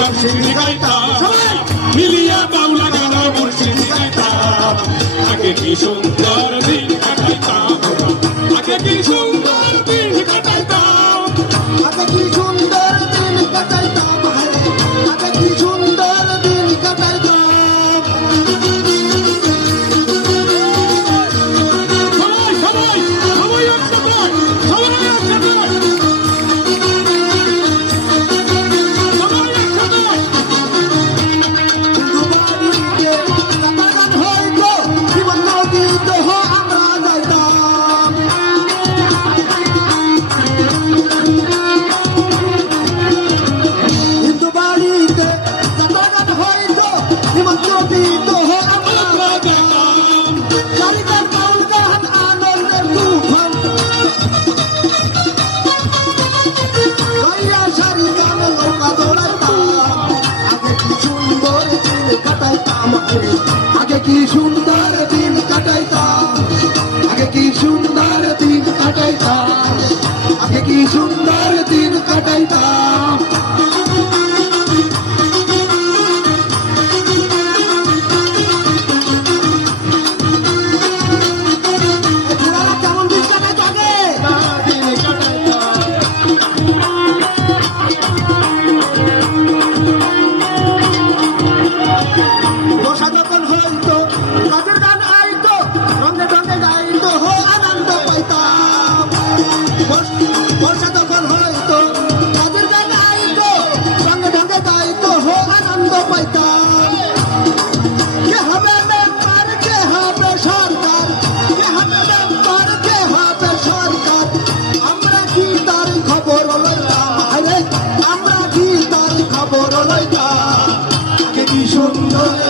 মুর্শিদি গাইতাম মিলিয়া বাউলা গান মুর্শিদি গাইতাম আগে কি সুন্দর দিন কাটাইতাম আগে কি সুন্দর দিন কাটাইতাম আগে কি সুন্দর দিন কাটাইতাম আগে কি সুন্দর দিন কাটাইতাম আগে কি সুন্দর দিন কাটাইতাম আগে কি সুন্দর দিন কাটাইতাম আগে কি সুন্দর দিন কাটাইতাম কেমন দিন কাটাইতো আগে বর্ষা যখন হইতো কাজের গান আইতো রঙে ঢঙে গাইতো হো আনন্দ পাইতাম বর্ষা যখন হইতো কাজের গান আইতো রঙে ঢঙে গাইতো হো আনন্দ পাইতাম কে হবে মেম্বার কে হবে সরকার কে হবে মেম্বার কে হবে সরকার আমরা কি তার খবর লইতাম আরে আমরা কি তার খবর লইতাম আগে কি সুন্দর